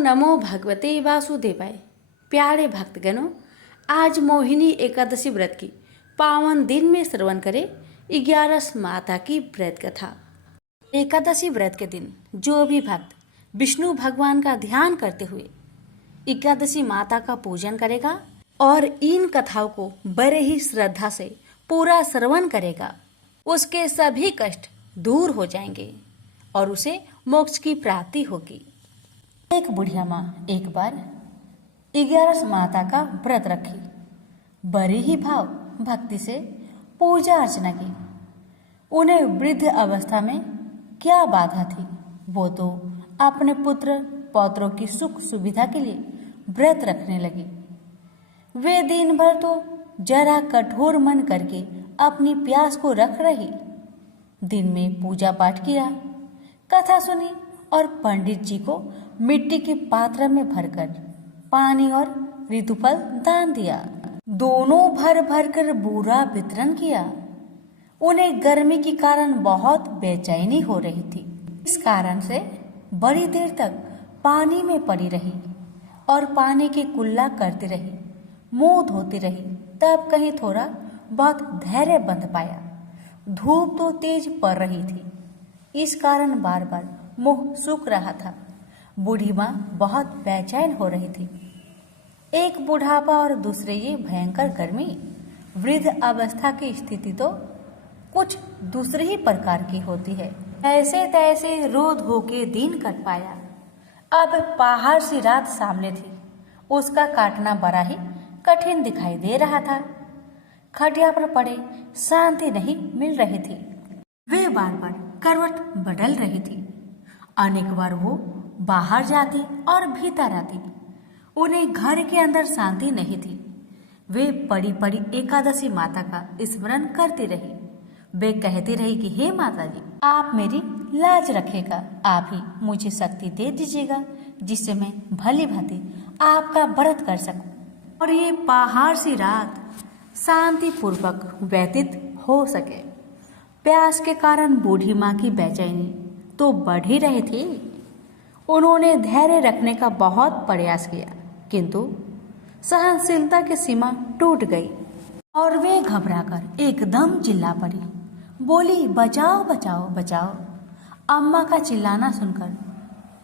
नमो भगवते वासुदेवाय। प्यारे भक्तगणों, आज मोहिनी एकादशी व्रत की पावन दिन में श्रवण करें 11 माता की व्रत कथा। एकादशी व्रत के दिन जो भी भक्त विष्णु भगवान का ध्यान करते हुए एकादशी माता का पूजन करेगा और इन कथाओं को बड़े ही श्रद्धा से पूरा श्रवण करेगा, उसके सभी कष्ट दूर हो जाएंगे और उसे मोक्ष की प्राप्ति होगी। एक बुढ़िया माँ एक बार 11 माता का व्रत रखी, बड़े ही भाव भक्ति से पूजा अर्चना की। उन्हें वृद्ध अवस्था में क्या बाधा थी, वो तो अपने पुत्र पौत्रों की सुख सुविधा के लिए व्रत रखने लगी। वे दिन भर तो जरा कठोर मन करके अपनी प्यास को रख रही। दिन में पूजा पाठ किया, कथा सुनी और पंडित जी को मिट्टी के पात्र में भरकर पानी और ऋतुफल दान दिया। दोनों भर भर कर बूरा वितरण किया। उन्हें गर्मी के कारण बहुत बेचैनी हो रही थी। इस कारण से बड़ी देर तक पानी में पड़ी रही और पानी की कुल्ला करती रही, मुंह धोती रही। तब कहीं थोड़ा बहुत धैर्य बंध पाया। धूप तो तेज पड़ रही थी, इस कारण बार बार मुंह सूख रहा था। बूढ़ी माँ बहुत बेचैन हो रही थी। एक बुढ़ापा और दूसरे ये भयंकर गर्मी, वृद्ध अवस्था की स्थिति तो कुछ दूसरे ही प्रकार की होती है। ऐसे तैसे रो धो के दिन कट पाया। अब पहाड़ सी रात सामने थी, उसका काटना बड़ा ही कठिन दिखाई दे रहा था। खटिया पर पड़े शांति नहीं मिल रही थी। वे बार बार करवट बदल रही थी। अनेक बार वो बाहर जाती और भीतर आती। उन्हें घर के अंदर शांति नहीं थी। वे पड़ी पड़ी एकादशी माता का स्मरण करती रही। वे कहती रही कि हे माता जी, आप मेरी लाज रखेगा, आप ही मुझे शक्ति दे दीजिएगा जिससे मैं भली भांति आपका व्रत कर सकूं और ये पहाड़ सी रात शांति पूर्वक व्यतीत हो सके। प्यास के कारण बूढ़ी माँ की बेचैनी तो बढ़ ही रही थी। उन्होंने धैर्य रखने का बहुत प्रयास किया, किंतु सहनशीलता की सीमा टूट गई और वे घबराकर एकदम चिल्ला पड़ी। बोली, बचाओ बचाओ बचाओ। अम्मा का चिल्लाना सुनकर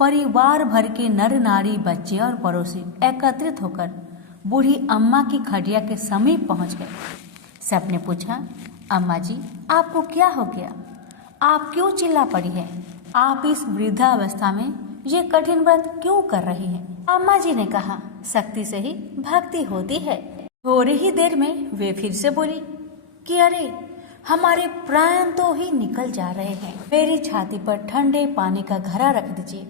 परिवार भर के नर नारी, बच्चे और पड़ोसी एकत्रित होकर बूढ़ी अम्मा की खटिया के समीप पहुंच गए। सबने पूछा, अम्मा जी, आपको क्या हो गया? आप क्यों चिल्ला पड़ी है? आप इस वृद्धावस्था में ये कठिन व्रत क्यों कर रही हैं? अम्मा जी ने कहा, शक्ति से ही भक्ति होती है। थोड़ी ही देर में वे फिर से बोली कि अरे, हमारे प्राण तो ही निकल जा रहे हैं। मेरी छाती पर ठंडे पानी का घड़ा रख दीजिए।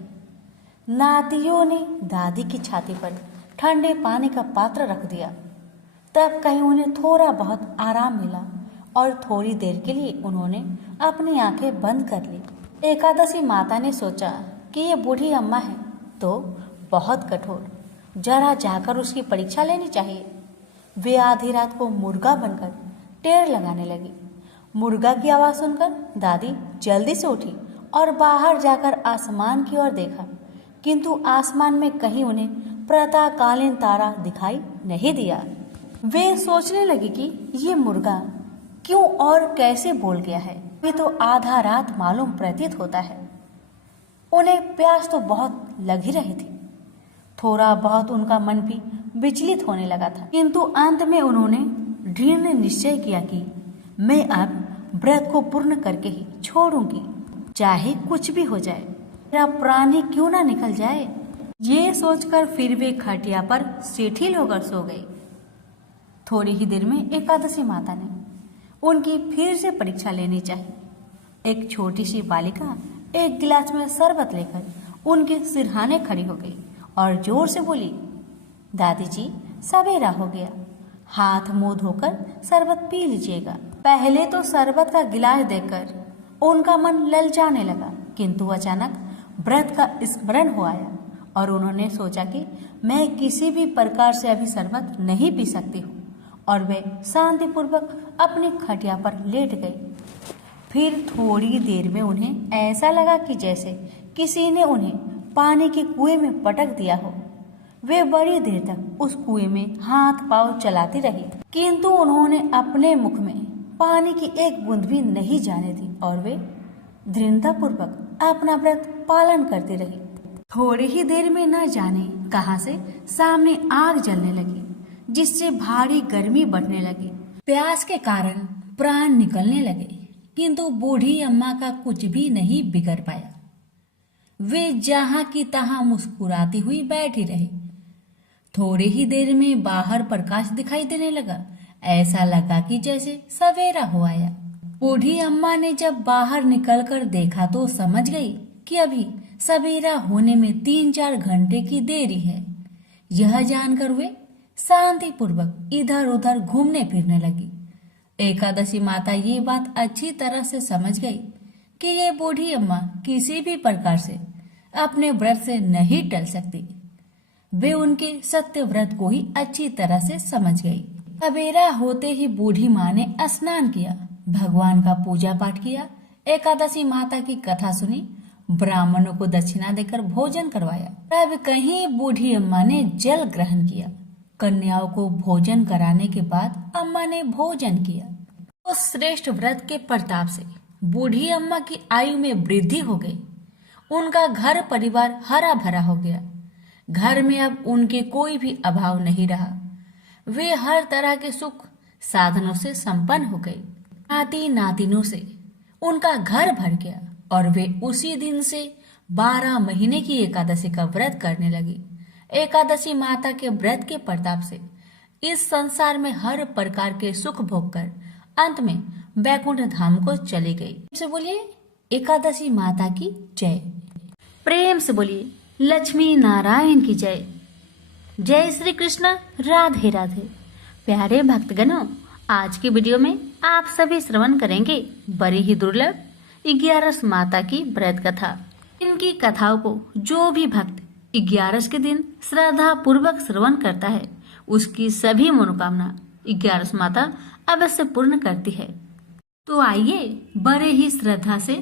नातियों ने दादी की छाती पर ठंडे पानी का पात्र रख दिया। तब कहीं उन्हें थोड़ा बहुत आराम मिला और थोड़ी देर के लिए उन्होंने अपनी आंखें बंद कर ली। एकादशी माता ने सोचा कि ये बूढ़ी अम्मा है तो बहुत कठोर, जरा जाकर उसकी परीक्षा लेनी चाहिए। वे आधी रात को मुर्गा बनकर टेर लगाने लगी। मुर्गा की आवाज सुनकर दादी जल्दी से उठी और बाहर जाकर आसमान की ओर देखा, किंतु आसमान में कहीं उन्हें प्रातःकालीन तारा दिखाई नहीं दिया। वे सोचने लगी कि ये मुर्गा क्यों और कैसे बोल गया है। वे तो आधा रात मालूम प्रतीत होता है। उन्हें प्यास तो बहुत लग ही रही थी। थोड़ा बहुत उनका मन भी विचलित होने लगा था, किंतु अंत में उन्होंने दृढ़ निश्चय किया कि मैं अब व्रत को पूर्ण करके ही छोड़ूंगी, चाहे कुछ भी हो जाए, मेरा प्राण ही क्यों ना निकल जाए। ये सोचकर फिर वे खटिया पर शिथिल होकर सो गई। थोड़ी ही देर में एकादशी माता ने उनकी फिर से परीक्षा लेनी चाहिए। एक छोटी सी बालिका एक गिलास में शरबत लेकर उनके सिरहाने खड़ी हो गई और जोर से बोली, दादी जी, सवेरा हो गया, हाथ मुंह धोकर शरबत पी लीजिएगा। पहले तो शरबत का गिलास देखकर उनका मन ललचाने लगा, किंतु अचानक व्रत का स्मरण हो आया और उन्होंने सोचा कि मैं किसी भी प्रकार से अभी शरबत नहीं पी सकती हूँ और वे शांतिपूर्वक अपनी खटिया पर लेट गई। फिर थोड़ी देर में उन्हें ऐसा लगा कि जैसे किसी ने उन्हें पानी के कुएं में पटक दिया हो। वे बड़ी देर तक उस कुएं में हाथ पांव चलाती रही, किंतु उन्होंने अपने मुख में पानी की एक बूंद भी नहीं जाने दी और वे दृढ़तापूर्वक अपना व्रत पालन करती रही। थोड़ी ही देर में न जाने कहां से सामने आग जलने लगी, जिससे भारी गर्मी बढ़ने लगी। प्यास के कारण प्राण निकलने लगे, किंतु बूढ़ी अम्मा का कुछ भी नहीं बिगड़ पाया। वे जहां की तहां मुस्कुराती हुई बैठी रही। थोड़ी ही देर में बाहर प्रकाश दिखाई देने लगा। ऐसा लगा कि जैसे सवेरा हो आया। बूढ़ी अम्मा ने जब बाहर निकलकर देखा तो समझ गई कि अभी सवेरा होने में 3-4 घंटे की देरी है। यह जानकर वे शांति पूर्वक इधर उधर घूमने फिरने लगी। एकादशी माता ये बात अच्छी तरह से समझ गई कि ये बूढ़ी अम्मा किसी भी प्रकार से अपने व्रत से नहीं टल सकती। वे उनके सत्य व्रत को ही अच्छी तरह से समझ गई। सवेरा होते ही बूढ़ी माँ ने स्नान किया, भगवान का पूजा पाठ किया, एकादशी माता की कथा सुनी, ब्राह्मणों को दक्षिणा देकर भोजन करवाया। तब कहीं बूढ़ी अम्मा ने जल ग्रहण किया। कन्याओं को भोजन कराने के बाद अम्मा ने भोजन किया। उस श्रेष्ठ व्रत के प्रताप से बूढ़ी अम्मा की आयु में वृद्धि हो गई। उनका घर परिवार हरा भरा हो गया। घर में अब उनके कोई भी अभाव नहीं रहा। वे हर तरह के सुख साधनों से संपन्न हो गई। नाती नातिनों से उनका घर भर गया और वे उसी दिन से 12 महीने की एकादशी का व्रत करने लगी। एकादशी माता के व्रत के प्रताप से इस संसार में हर प्रकार के सुख भोग कर अंत में बैकुंठ धाम को चली गई। से बोलिए एकादशी माता की जय। प्रेम से बोलिए लक्ष्मी नारायण की जय। जय श्री कृष्ण, राधे राधे। प्यारे भक्तगणों, आज की वीडियो में आप सभी श्रवण करेंगे बड़ी ही दुर्लभ 11 माता की व्रत कथा। इनकी कथाओं को जो भी भक्त 11 के दिन श्रद्धा पूर्वक श्रवण करता है, उसकी सभी मनोकामना 11 माता अवश्य पूर्ण करती है। तो आइए बड़े ही श्रद्धा से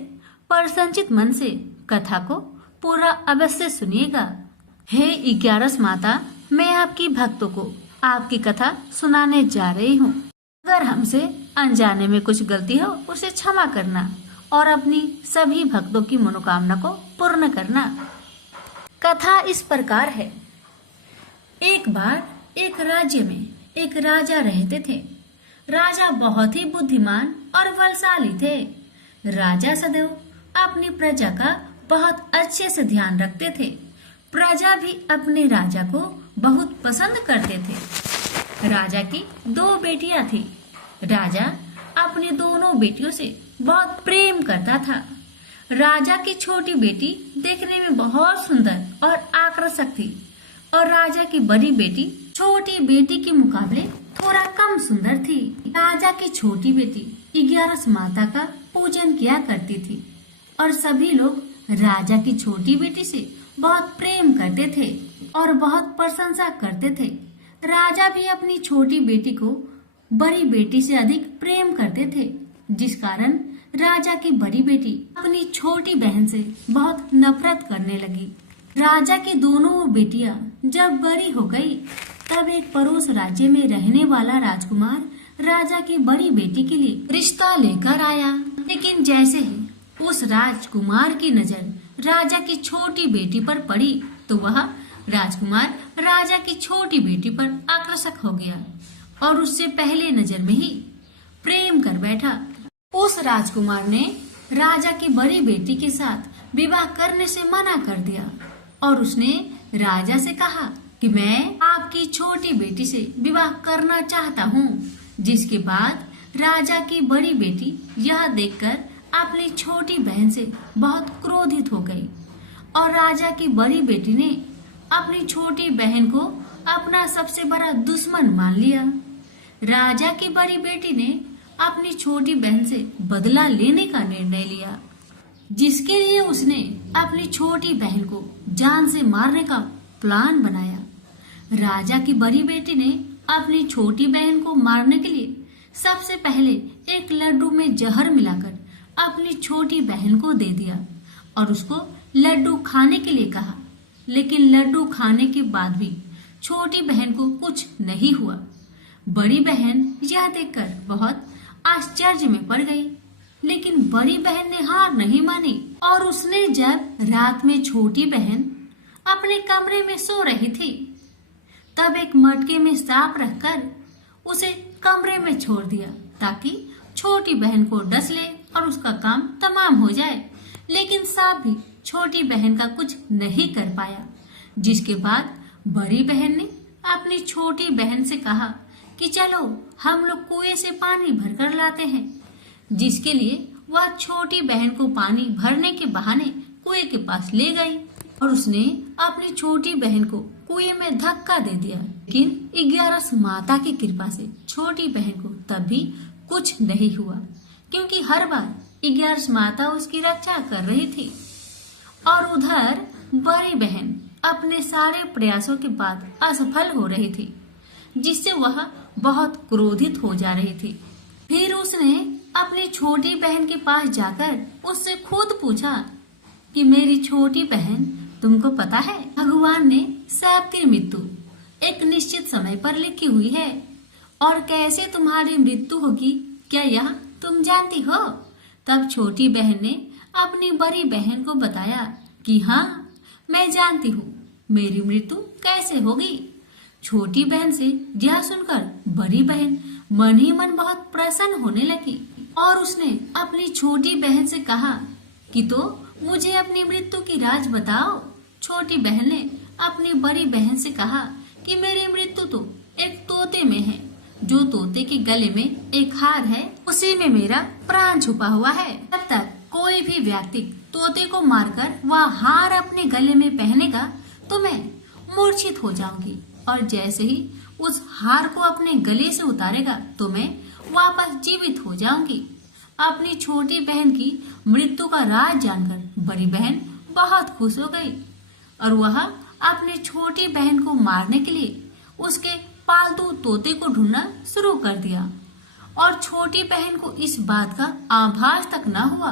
प्रसन्नचित मन से कथा को पूरा अवश्य सुनिएगा। हे 11 माता, मैं आपकी भक्तों को आपकी कथा सुनाने जा रही हूँ। अगर हमसे अनजाने में कुछ गलती हो उसे क्षमा करना और अपनी सभी भक्तों की मनोकामना को पूर्ण करना। कथा इस प्रकार है। एक बार एक राज्य में एक राजा रहते थे। राजा बहुत ही बुद्धिमान और बलशाली थे। राजा सदैव अपनी प्रजा का बहुत अच्छे से ध्यान रखते थे। प्रजा भी अपने राजा को बहुत पसंद करते थे। राजा की 2 बेटियां थी। राजा अपनी दोनों बेटियों से बहुत प्रेम करता था। राजा की छोटी बेटी देखने में बहुत सुंदर और आकर्षक थी और राजा की बड़ी बेटी छोटी बेटी के मुकाबले थोड़ा कम सुंदर थी। राजा की छोटी बेटी 11 माता का पूजन किया करती थी और सभी लोग राजा की छोटी बेटी से बहुत प्रेम करते थे और बहुत प्रशंसा करते थे। राजा भी अपनी छोटी बेटी को बड़ी बेटी से अधिक प्रेम करते थे, जिस कारण राजा की बड़ी बेटी अपनी छोटी बहन से बहुत नफरत करने लगी। राजा की दोनों बेटियां जब बड़ी हो गई, तब एक पड़ोस राज्य में रहने वाला राजकुमार राजा की बड़ी बेटी के लिए रिश्ता लेकर आया। लेकिन जैसे ही उस राजकुमार की नजर राजा की छोटी बेटी पर पड़ी, तो वह राजकुमार राजा की छोटी बेटी पर आकर्षक हो गया और उससे पहले नजर में ही प्रेम कर बैठा। उस राजकुमार ने राजा की बड़ी बेटी के साथ विवाह करने से मना कर दिया और उसने राजा से कहा कि मैं आपकी छोटी बेटी से विवाह करना चाहता हूँ। जिसके बाद राजा की बड़ी बेटी यह देखकर अपनी छोटी बहन से बहुत क्रोधित हो गई और राजा की बड़ी बेटी ने अपनी छोटी बहन को अपना सबसे बड़ा दुश्मन मान लिया। राजा की बड़ी बेटी ने अपनी छोटी बहन से बदला लेने का निर्णय लिया, जिसके लिए उसने अपनी छोटी बहन को जान से मारने का प्लान बनाया। राजा की बड़ी बेटी ने अपनी छोटी बहन को मारने के लिए सबसे पहले एक लड्डू में जहर मिलाकर अपनी छोटी बहन को दे दिया और उसको लड्डू खाने के लिए कहा। लेकिन लड्डू खाने के बाद भी छोटी बहन को कुछ नहीं हुआ। बड़ी बहन यह देखकर बहुत आश्चर्य में पड़ गई, लेकिन बड़ी बहन ने हार नहीं मानी और उसने जब रात में छोटी बहन अपने कमरे में सो रही थी, तब एक मटके में सांप रखकर उसे कमरे में छोड़ दिया ताकि छोटी बहन को डस ले और उसका काम तमाम हो जाए। लेकिन सांप भी छोटी बहन का कुछ नहीं कर पाया, जिसके बाद बड़ी बहन ने अपनी छोटी बहन से कहा कि चलो हम लोग कुएं से पानी भरकर लाते हैं, जिसके लिए वह छोटी बहन को पानी भरने के बहाने कुएं के पास ले गई और उसने अपनी छोटी बहन को कुएं में धक्का दे दिया। लेकिन 11 माता की कृपा से छोटी बहन को तब भी कुछ नहीं हुआ, क्योंकि हर बार 11 माता उसकी रक्षा कर रही थी। और उधर बड़ी बहन अपने सारे प्रयासों के बाद असफल हो रही थी, जिससे वह बहुत क्रोधित हो जा रही थी। फिर उसने अपनी छोटी बहन के पास जाकर उससे खुद पूछा कि मेरी छोटी बहन, तुमको पता है भगवान ने सबकी मृत्यु एक निश्चित समय पर लिखी हुई है, और कैसे तुम्हारी मृत्यु होगी क्या यह तुम जानती हो? तब छोटी बहन ने अपनी बड़ी बहन को बताया कि हाँ, मैं जानती हूँ मेरी मृत्यु कैसे होगी। छोटी बहन से यह सुनकर बड़ी बहन मन ही मन बहुत प्रसन्न होने लगी और उसने अपनी छोटी बहन से कहा कि तो मुझे अपनी मृत्यु की राज बताओ। छोटी बहन ने अपनी बड़ी बहन से कहा कि मेरी मृत्यु तो एक तोते में है, जो तोते के गले में एक हार है, उसी में मेरा प्राण छुपा हुआ है। जब तक कोई भी व्यक्ति तोते को मारकर वह हार अपने गले में पहनेगा तो मैं मूर्छित हो जाऊंगी, और जैसे ही उस हार को अपने गले से उतारेगा तो मैं वापस जीवित हो जाऊंगी। अपनी छोटी बहन की मृत्यु का राज जानकर बड़ी बहन बहुत खुश हो गई और वह अपनी छोटी बहन को मारने के लिए उसके पालतू तोते को ढूंढना शुरू कर दिया। और छोटी बहन को इस बात का आभास तक न हुआ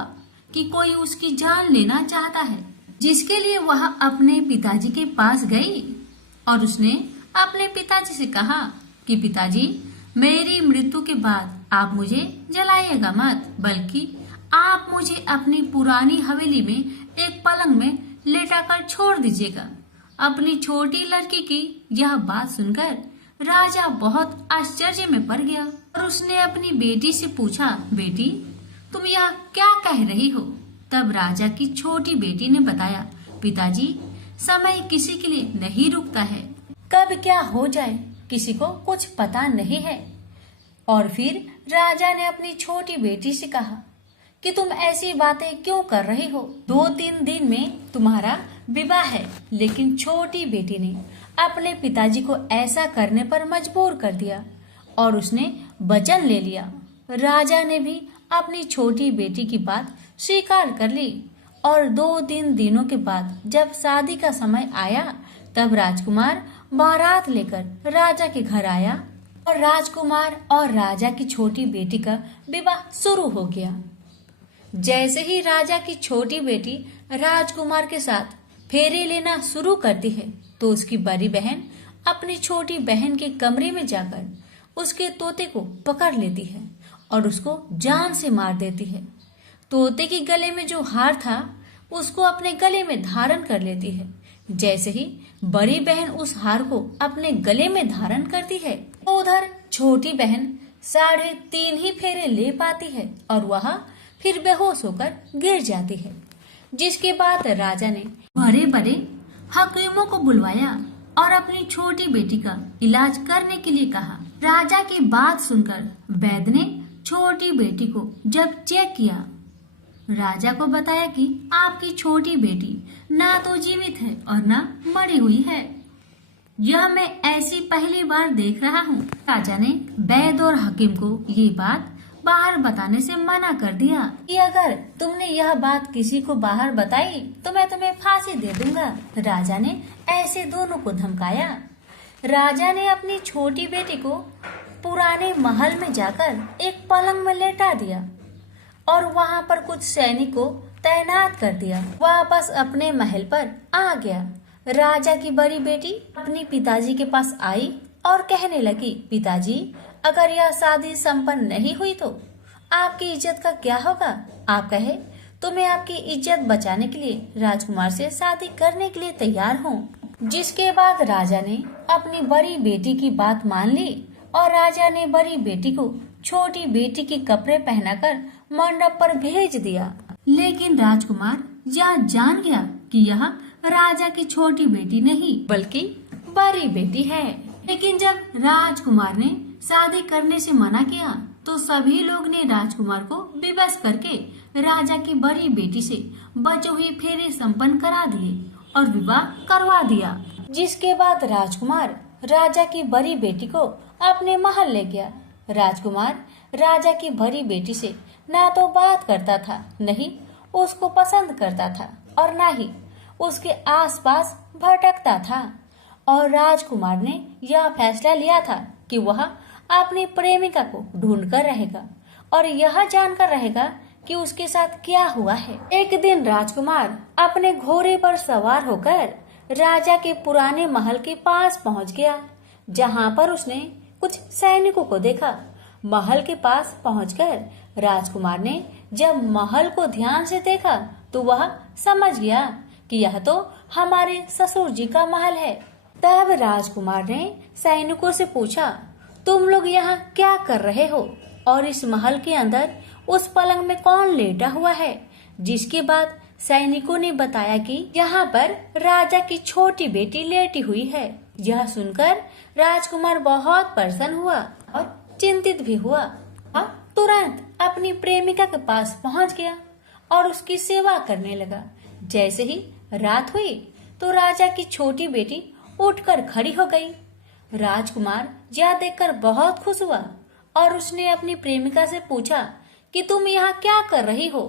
कि कोई उसकी जान लेना चाहता है, जिसके लिए वह अपने पिताजी के पास गई और उसने अपने पिताजी से कहा कि पिताजी, मेरी मृत्यु के बाद आप मुझे जलाइएगा मत, बल्कि आप मुझे अपनी पुरानी हवेली में एक पलंग में लेटाकर छोड़ दीजिएगा। अपनी छोटी लड़की की यह बात सुनकर राजा बहुत आश्चर्य में पड़ गया और उसने अपनी बेटी से पूछा, बेटी, तुम यह क्या कह रही हो? तब राजा की छोटी बेटी ने बताया, पिताजी, समय किसी के लिए नहीं रुकता है, कब क्या हो जाए किसी को कुछ पता नहीं है। और फिर राजा ने अपनी छोटी बेटी से कहा कि तुम ऐसी बातें क्यों कर रही हो? 2-3 दिन में तुम्हारा विवाह है। लेकिन छोटी बेटी ने अपने पिताजी को ऐसा करने पर मजबूर कर दिया और उसने वचन ले लिया। राजा ने भी अपनी छोटी बेटी की बात स्वीकार कर ली और 2-3 दिनों के बाद जब शादी का समय आया, तब राजकुमार बारात लेकर राजा के घर आया और राजकुमार और राजा की छोटी बेटी का विवाह शुरू हो गया। जैसे ही राजा की छोटी बेटी राजकुमार के साथ फेरे लेना शुरू करती है, तो उसकी बड़ी बहन अपनी छोटी बहन के कमरे में जाकर उसके तोते को पकड़ लेती है और उसको जान से मार देती है। तोते के गले में जो हार था उसको अपने गले में धारण कर लेती है। जैसे ही बड़ी बहन उस हार को अपने गले में धारण करती है, तो उधर छोटी बहन 3.5 ही फेरे ले पाती है और वह फिर बेहोश होकर गिर जाती है। जिसके बाद राजा ने बड़े बड़े हकीमों को बुलवाया और अपनी छोटी बेटी का इलाज करने के लिए कहा। राजा की बात सुनकर वैद्य ने छोटी बेटी को जब चेक किया, राजा को बताया कि आपकी छोटी बेटी ना तो जीवित है और ना मरी हुई है। यह मैं ऐसी पहली बार देख रहा हूँ। राजा ने वैद्य और हकीम को ये बात बाहर बताने से मना कर दिया कि अगर तुमने यह बात किसी को बाहर बताई तो मैं तुम्हें फांसी दे दूंगा। राजा ने ऐसे दोनों को धमकाया। राजा ने अपनी छोटी बेटी को पुराने महल में जाकर एक पलंग में लेटा दिया और वहां पर कुछ सैनिक को तैनात कर दिया। वापस अपने महल पर आ गया। राजा की बड़ी बेटी अपने पिताजी के पास आई और कहने लगी, पिताजी, अगर यह शादी संपन्न नहीं हुई तो आपकी इज्जत का क्या होगा? आप कहे तो मैं आपकी इज्जत बचाने के लिए राजकुमार से शादी करने के लिए तैयार हूँ। जिसके बाद राजा ने अपनी बड़ी बेटी की बात मान ली और राजा ने बड़ी बेटी को छोटी बेटी के कपड़े पहनाकर मंडप पर भेज दिया। लेकिन राजकुमार यह जान गया कि यह राजा की छोटी बेटी नहीं बल्कि बड़ी बेटी है। लेकिन जब राजकुमार ने शादी करने से मना किया तो सभी लोग ने राजकुमार को विवश करके राजा की बड़ी बेटी से बचे हुए फेरे संपन्न करा दिए और विवाह करवा दिया। जिसके बाद राजकुमार राजा की बड़ी बेटी को अपने महल ले गया। राजकुमार राजा की बड़ी बेटी से ना तो बात करता था, नहीं उसको पसंद करता था और ना ही उसके आसपास भटकता था। और राजकुमार ने यह फैसला लिया था कि वह अपनी प्रेमिका को ढूंढ कर रहेगा और यह जानकर रहेगा कि उसके साथ क्या हुआ है। एक दिन राजकुमार अपने घोड़े पर सवार होकर राजा के पुराने महल के पास पहुंच गया, जहां पर उसने कुछ सैनिकों को देखा। महल के पास पहुंचकर राजकुमार ने जब महल को ध्यान से देखा तो वह समझ गया कि यह तो हमारे ससुर जी का महल है। तब राजकुमार ने सैनिकों से पूछा, तुम लोग यहाँ क्या कर रहे हो और इस महल के अंदर उस पलंग में कौन लेटा हुआ है? जिसके बाद सैनिकों ने बताया कि यहाँ पर राजा की छोटी बेटी लेटी हुई है। यह सुनकर राजकुमार बहुत प्रसन्न हुआ और चिंतित भी हुआ। वह तुरंत अपनी प्रेमिका के पास पहुँच गया और उसकी सेवा करने लगा। जैसे ही रात हुई तो राजा की छोटी बेटी उठकर खड़ी हो गई। राजकुमार यह देखकर बहुत खुश हुआ और उसने अपनी प्रेमिका से पूछा कि तुम यहाँ क्या कर रही हो?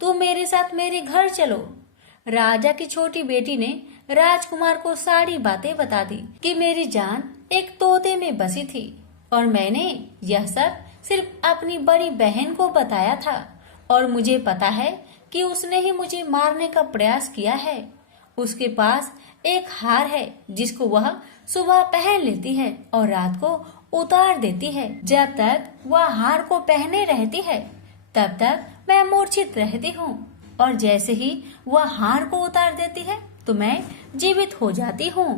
तुम मेरे साथ मेरे घर चलो। राजा की छोटी बेटी ने राजकुमार को सारी बातें बता दी कि मेरी जान एक तोते में बसी थी और मैंने यह सब सिर्फ अपनी बड़ी बहन को बताया था और मुझे पता है कि उसने ही मुझे मारने का प्रयास किया है। उसके पास एक हार है जिसको वह सुबह पहन लेती है और रात को उतार देती है। जब तक वह हार को पहने रहती है तब तक मैं मूर्छित रहती हूँ और जैसे ही वह हार को उतार देती है तो मैं जीवित हो जाती हूँ।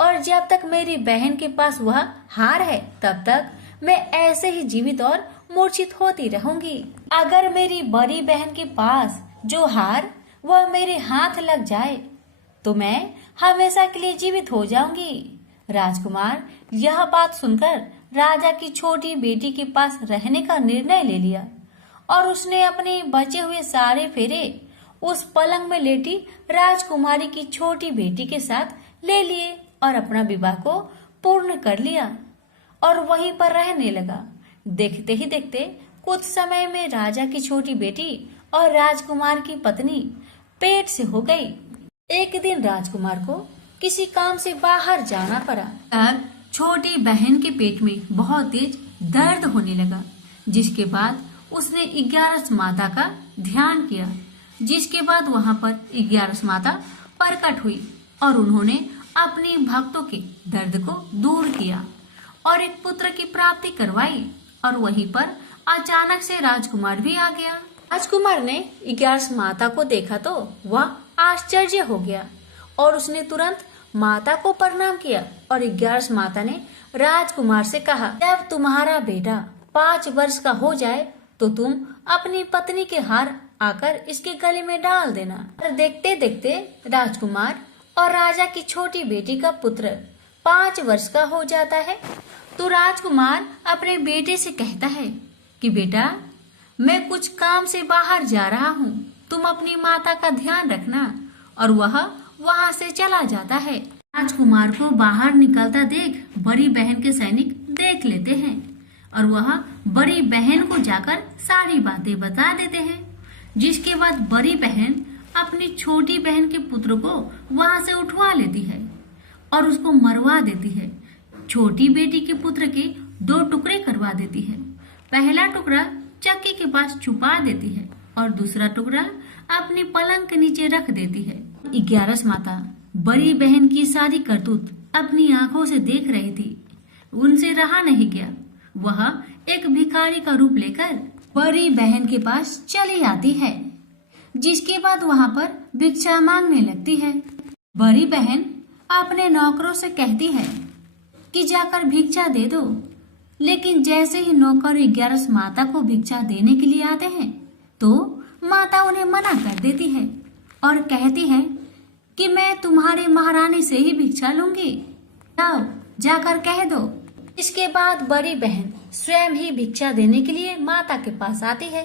और जब तक मेरी बहन के पास वह हार है तब तक मैं ऐसे ही जीवित और मूर्छित होती रहूंगी। अगर मेरी बड़ी बहन के पास जो हार वह मेरे हाथ लग जाए तो मैं हमेशा के लिए जीवित हो जाऊंगी। राजकुमार यह बात सुनकर राजा की छोटी बेटी के पास रहने का निर्णय ले लिया और उसने अपने बचे हुए सारे फेरे उस पलंग में लेटी राजकुमारी की छोटी बेटी के साथ ले लिए और अपना विवाह को पूर्ण कर लिया और वहीं पर रहने लगा। देखते ही देखते कुछ समय में राजा की छोटी बेटी और राजकुमार की पत्नी पेट से हो गई। एक दिन राजकुमार को किसी काम से बाहर जाना पड़ा। तब छोटी बहन के पेट में बहुत तेज दर्द होने लगा, जिसके बाद उसने 11 माता का ध्यान किया। जिसके बाद वहां पर 11 माता प्रकट हुई और उन्होंने अपने भक्तों के दर्द को दूर किया और एक पुत्र की प्राप्ति करवाई। और वहीं पर अचानक से राजकुमार भी आ गया। राजकुमार ने 11 माता को देखा तो वह आश्चर्य हो गया और उसने तुरंत माता को प्रणाम किया और 11 माता ने राजकुमार से कहा, जब तुम्हारा बेटा 5 वर्ष का हो जाए तो तुम अपनी पत्नी के हार आकर इसके गले में डाल देना। और देखते देखते राजकुमार और राजा की छोटी बेटी का पुत्र 5 वर्ष का हो जाता है। तो राजकुमार अपने बेटे से कहता है कि बेटा, मैं कुछ काम से बाहर जा रहा हूँ, तुम अपनी माता का ध्यान रखना। और वह वहाँ से चला जाता है। राजकुमार को बाहर निकलता देख बड़ी बहन के सैनिक देख लेते हैं और वह बड़ी बहन को जाकर सारी बातें बता देते हैं। जिसके बाद बड़ी बहन अपनी छोटी बहन के पुत्र को वहाँ से उठवा लेती है और उसको मरवा देती है। छोटी बेटी के पुत्र के 2 टुकड़े करवा देती है। पहला टुकड़ा चक्की के पास छुपा देती है और दूसरा टुकड़ा अपनी पलंग के नीचे रख देती है। 11 माता बड़ी बहन की सारी करतूत अपनी आंखों से देख रही थी। उनसे रहा नहीं गया। वह एक भिखारी का रूप लेकर बड़ी बहन के पास चली आती है, जिसके बाद वहां पर भिक्षा मांगने लगती है। बड़ी बहन अपने नौकरों से कहती है कि जाकर भिक्षा दे दो, लेकिन जैसे ही नौकर 11 माता को भिक्षा देने के लिए आते हैं तो माता उन्हें मना कर देती है और कहती है कि मैं तुम्हारे महारानी से ही भिक्षा लूंगी, जाओ जाकर कह दो। इसके बाद बड़ी बहन स्वयं ही भिक्षा देने के लिए माता के पास आती है।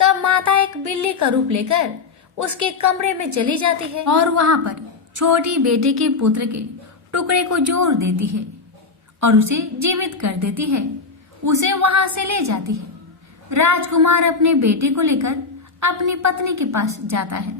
तब माता एक बिल्ली का रूप लेकर उसके कमरे में चली जाती है और वहां पर छोटी बेटे के पुत्र के टुकड़े को जोड़ देती है और उसे जीवित कर देती है। उसे वहां से ले जाती है। राजकुमार अपने बेटे को लेकर अपनी पत्नी के पास जाता है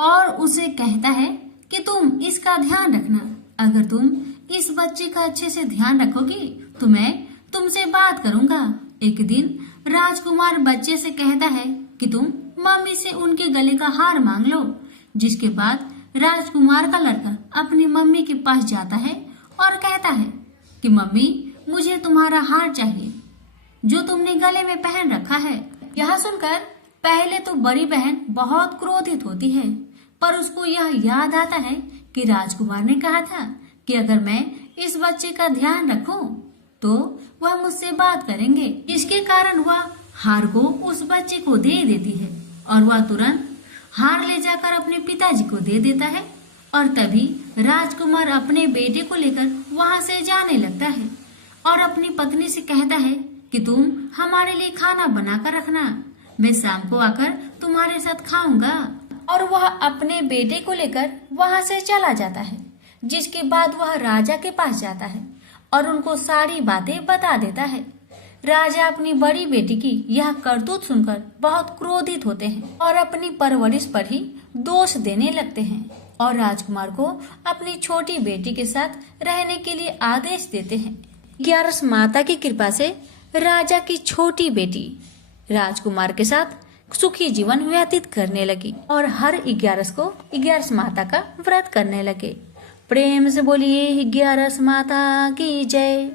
और उसे कहता है कि तुम इसका ध्यान रखना। अगर तुम इस बच्चे का अच्छे से ध्यान रखोगी तो मैं तुमसे बात करूंगा। एक दिन राजकुमार बच्चे से कहता है कि तुम मम्मी से उनके गले का हार मांग लो। जिसके बाद राजकुमार का लड़का अपनी मम्मी के पास जाता है और कहता है कि मम्मी, मुझे तुम्हारा हार चाहिए जो तुमने गले में पहन रखा है। यह सुनकर पहले तो बड़ी बहन बहुत क्रोधित होती है, पर उसको यह याद आता है कि राजकुमार ने कहा था कि अगर मैं इस बच्चे का ध्यान रखूं तो वह मुझसे बात करेंगे। इसके कारण वह हार को उस बच्चे को दे देती है और वह तुरंत हार ले जाकर अपने पिताजी को दे देता है। और तभी राजकुमार अपने बेटे को लेकर वहां से जाने लगता है और अपनी पत्नी से कहता है कि तुम हमारे लिए खाना बनाकर रखना, मैं शाम को आकर तुम्हारे साथ खाऊंगा। और वह अपने बेटे को लेकर वहां से चला जाता है। जिसके बाद वह राजा के पास जाता है और उनको सारी बातें बता देता है। राजा अपनी बड़ी बेटी की यह करतूत सुनकर बहुत क्रोधित होते हैं और अपनी परवरिश पर ही दोष देने लगते हैं और राजकुमार को अपनी छोटी बेटी के साथ रहने के लिए आदेश देते हैं। 11 माता की कृपा से राजा की छोटी बेटी राजकुमार के साथ सुखी जीवन व्यतीत करने लगी और हर 11 को 11 माता का व्रत करने लगे। प्रेम से बोलिए 11 माता की जय।